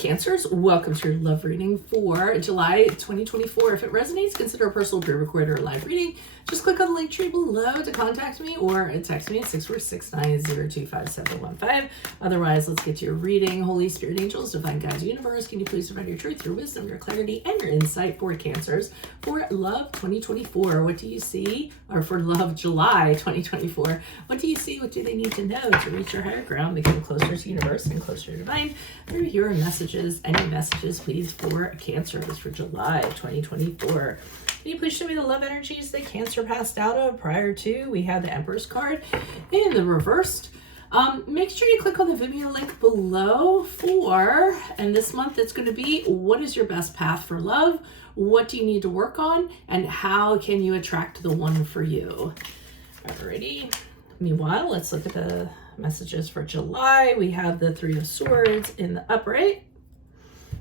Cancers, welcome to your love reading for July 2024. If it resonates, consider a personal pre-recorded or live reading. Just click on the link tree below to contact me or text me at 646-902-5715. Otherwise, let's get to your reading. Holy Spirit, angels, divine guides, universe, can you please provide your truth, your wisdom, your clarity, and your insight for Cancers for love 2024? What do you see? Or for love July 2024, what do you see? What do they need to know to reach your higher ground, become closer to universe and closer to divine? Through your messages, any messages, please, for Cancers for July 2024. Can you please show me the love energies that Cancer passed out of prior to? We had the Empress card in the reversed. Make sure you click on the Vimeo link below for, and this month it's going to be, what is your best path for love? What do you need to work on? And how can you attract the one for you? Alrighty. Meanwhile, let's look at the messages for July. We have the Three of Swords in the upright.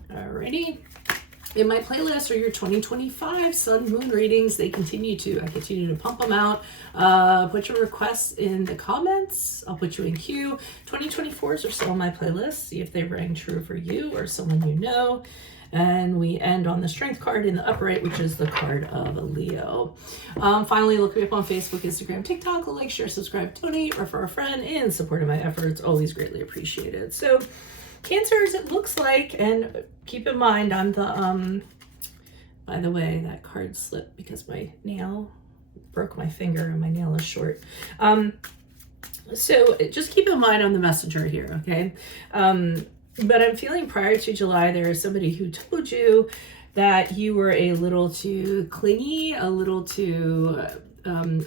Alrighty. In my playlist are your 2025 Sun Moon readings. I continue to pump them out. Put your requests in the comments. I'll put you in queue. 2024s are still on my playlist. See if they rang true for you or someone you know. And we end on the Strength card in the upright, which is the card of a Leo. Finally, look me up on Facebook, Instagram, TikTok. Like, share, subscribe, donate, refer a friend in support of my efforts. Always greatly appreciated. So, Cancers, it looks like, and keep in mind, I'm the, by the way, that card slipped because my nail broke my finger and my nail is short. So just keep in mind I'm the messenger here, okay? But I'm feeling prior to July, there is somebody who told you that you were a little too clingy, a little too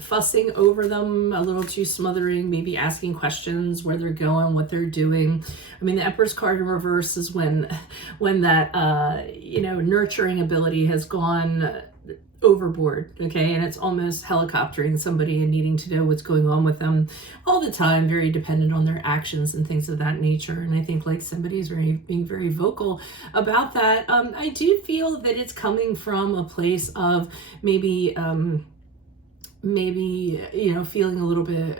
fussing over them, a little too smothering, maybe asking questions where they're going, what they're doing. I mean, the Empress card in reverse is when that, nurturing ability has gone overboard, okay? And it's almost helicoptering somebody and needing to know what's going on with them all the time, very dependent on their actions and things of that nature. And I think like somebody's being very vocal about that. I do feel that it's coming from a place of maybe feeling a little bit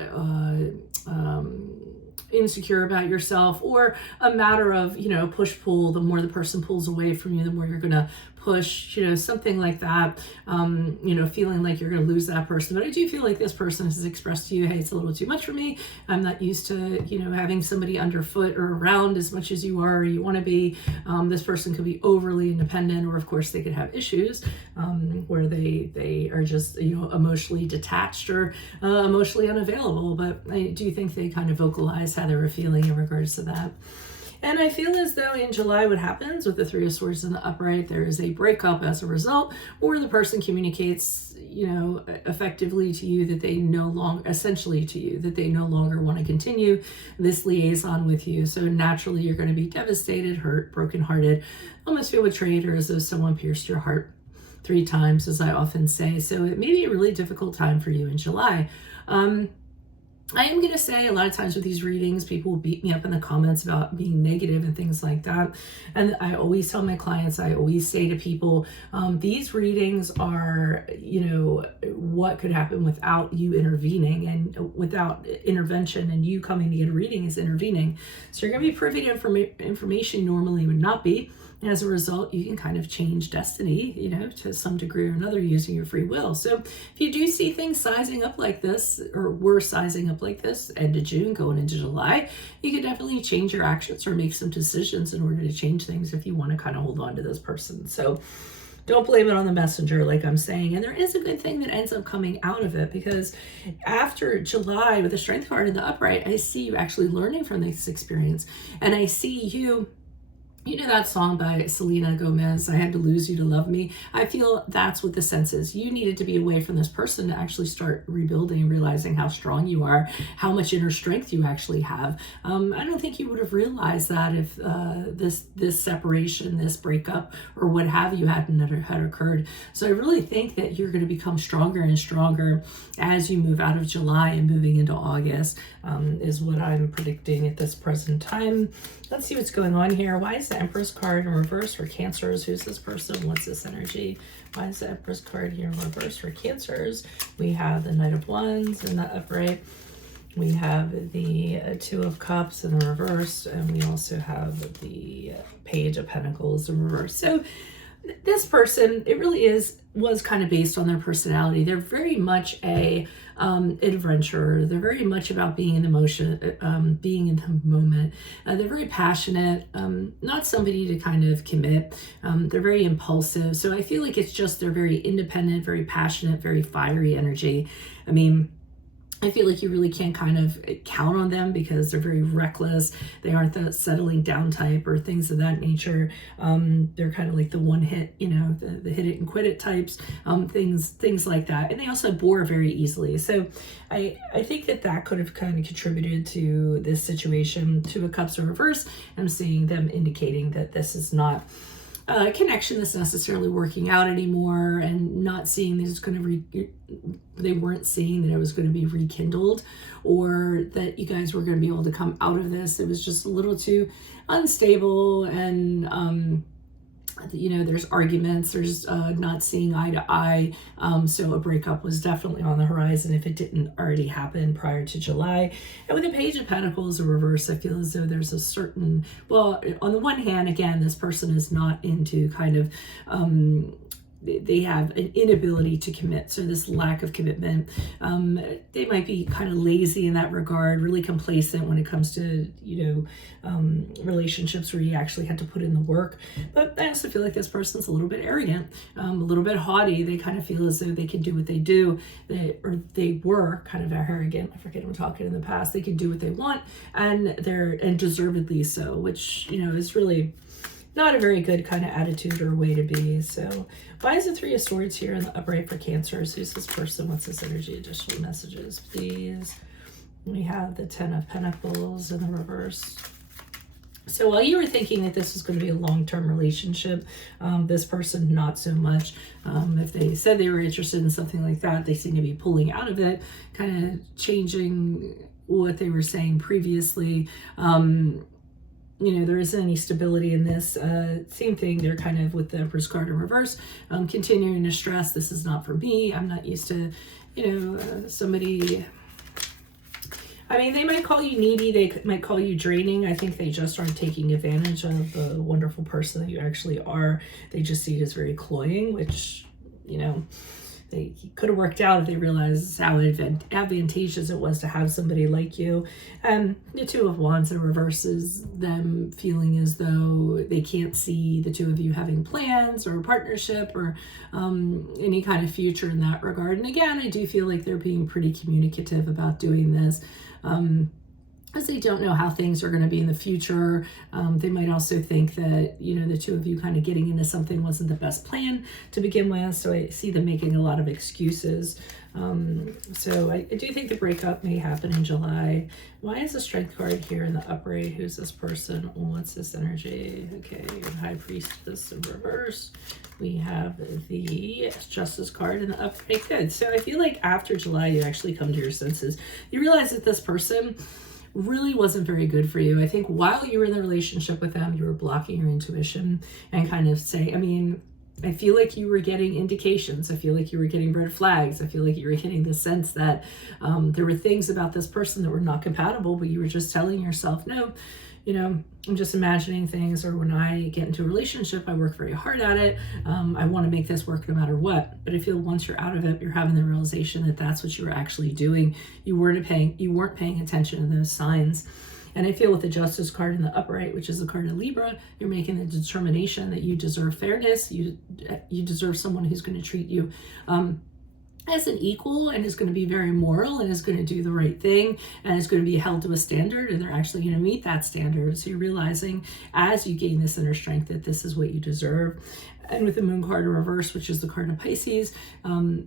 insecure about yourself, or a matter of, push-pull. The more the person pulls away from you, the more you're going to push, something like that, feeling like you're going to lose that person. But I do feel like this person has expressed to you, hey, it's a little too much for me. I'm not used to, having somebody underfoot or around as much as you are or you want to be. This person could be overly independent, or of course they could have issues where they are just, emotionally detached or emotionally unavailable. But I do think they kind of vocalize how they were feeling in regards to that. And I feel as though in July, what happens with the Three of Swords in the upright, there is a breakup as a result, or the person communicates, effectively to you that they no longer want to continue this liaison with you. So naturally, you're going to be devastated, hurt, brokenhearted, almost feel betrayed, or as though someone pierced your heart 3 times, as I often say. So it may be a really difficult time for you in July. I am going to say a lot of times with these readings, people will beat me up in the comments about being negative and things like that. And I always tell my clients, I always say to people, these readings are, what could happen without you intervening, and without intervention, and you coming to get a reading is intervening. So you're going to be privy to information you normally would not be. And as a result, you can kind of change destiny, to some degree or another using your free will. So if you do see things sizing up like this, or were sizing up like this, end of June, going into July, you can definitely change your actions or make some decisions in order to change things if you want to kind of hold on to this person. So don't blame it on the messenger, like I'm saying. And there is a good thing that ends up coming out of it, because after July with the Strength card in the upright, I see you actually learning from this experience. And I see you, that song by Selena Gomez, I Had to Lose You to Love Me. I feel that's what the sense is. You needed to be away from this person to actually start rebuilding, realizing how strong you are, how much inner strength you actually have. I don't think you would have realized that if this separation, this breakup, or what have you had occurred. So I really think that you're going to become stronger and stronger as you move out of July and moving into August, is what I'm predicting at this present time. Let's see what's going on here. Why is the Empress card in reverse for Cancers? Who's this person? What's this energy? Why is the Empress card here in reverse for Cancers? We have the Knight of Wands in the upright. We have the Two of Cups in the reverse, and we also have the Page of Pentacles in reverse. So this person, it really was kind of based on their personality. They're very much a adventurer. They're very much about being in the motion, being in the moment. They're very passionate, not somebody to kind of commit. They're very impulsive. So I feel like it's just they're very independent, very passionate, very fiery energy. I mean, I feel like you really can't kind of count on them because they're very reckless. They aren't the settling down type or things of that nature. They're kind of like the one hit, the hit it and quit it types, things like that. And they also bore very easily. So I think that could have kind of contributed to this situation. Two of Cups in reverse. I'm seeing them indicating that this is not a connection that's necessarily working out anymore, and not seeing that it's going to they weren't seeing that it was going to be rekindled, or that you guys were going to be able to come out of this. It was just a little too unstable, and there's arguments, there's not seeing eye to eye. So a breakup was definitely on the horizon if it didn't already happen prior to July. And with the Page of Pentacles in reverse, I feel as though there's a certain, well, on the one hand, again, this person is not into kind of, they have an inability to commit. So this lack of commitment, they might be kind of lazy in that regard, really complacent when it comes to, relationships where you actually had to put in the work. But I also feel like this person's a little bit arrogant, a little bit haughty. They kind of feel as though they can do what they do, they were kind of arrogant. I forget I'm talking in the past. They can do what they want, and deservedly so, which, is really not a very good kind of attitude or way to be. So why is the Three of Swords here in the upright for Cancers? Who's this person? What's this energy? Additional messages, please. We have the Ten of Pentacles in the reverse. So while you were thinking that this was going to be a long-term relationship, this person, not so much. If they said they were interested in something like that, they seem to be pulling out of it, kind of changing what they were saying previously. There isn't any stability in this. Same thing, they're kind of with the Empress card in reverse, continuing to stress, this is not for me. I'm not used to, somebody, I mean, they might call you needy, they might call you draining. I think they just aren't taking advantage of the wonderful person that you actually are. They just see it as very cloying, which, they could have worked out if they realized how advantageous it was to have somebody like you. And the Two of Wands in reverse is them feeling as though they can't see the two of you having plans or a partnership or any kind of future in that regard. And again, I do feel like they're being pretty communicative about doing this. As they don't know how things are going to be in the future. They might also think that, the two of you kind of getting into something wasn't the best plan to begin with. So I see them making a lot of excuses. So I do think the breakup may happen in July. Why is the Strength card here in the upright? Who's this person? What's this energy? Okay, High Priestess in reverse. We have the Justice card in the upright. Good. So I feel like after July, you actually come to your senses. You realize that this person really wasn't very good for you. I think while you were in the relationship with them, you were blocking your intuition and kind of I feel like you were getting indications. I feel like you were getting red flags. I feel like you were getting the sense that there were things about this person that were not compatible, but you were just telling yourself, no, I'm just imagining things, or when I get into a relationship, I work very hard at it. I want to make this work no matter what. But I feel once you're out of it, you're having the realization that that's what you were actually doing. You weren't paying attention to those signs. And I feel with the Justice card in the upright, which is the card of Libra, you're making the determination that you deserve fairness. You deserve someone who's going to treat you as an equal, and is going to be very moral, and is going to do the right thing, and is going to be held to a standard, and they're actually going to meet that standard. So you're realizing as you gain this inner strength that this is what you deserve. And with the Moon card in reverse, which is the card of Pisces,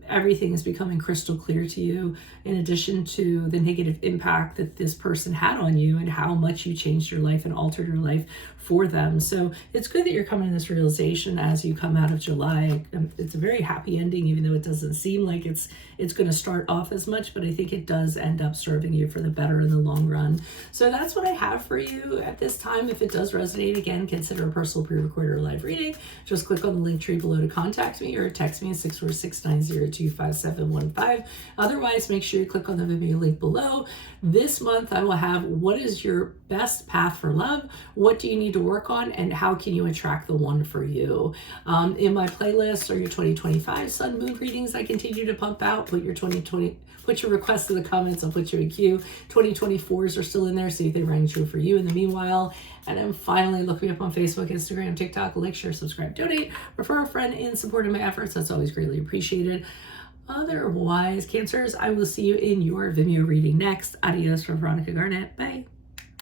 everything is becoming crystal clear to you, in addition to the negative impact that this person had on you and how much you changed your life and altered your life for them. So it's good that you're coming to this realization as you come out of July. It's a very happy ending, even though it doesn't seem like it's going to start off as much, but I think it does end up serving you for the better in the long run. So that's what I have for you at this time. If it does resonate, again, consider a personal pre-recorded or live reading. Just click on the link tree below to contact me or text me at 646-902-5715. Otherwise, make sure you click on the Vimeo link below. This month, I will have what is your best path for love? What do you need to work on? And how can you attract the one for you? In my playlist are your 2025 Sun Moon readings I continue to pump out. Put your requests in the comments. I'll put you in queue. 2024s are still in there. See if they rang true for you in the meanwhile. And then finally, look me up on Facebook, Instagram, TikTok, like, share, subscribe, donate, refer a friend in support of my efforts. That's always greatly appreciated. Otherwise, Cancers, I will see you in your Vimeo reading next. Adios from Veronica Garnett. Bye.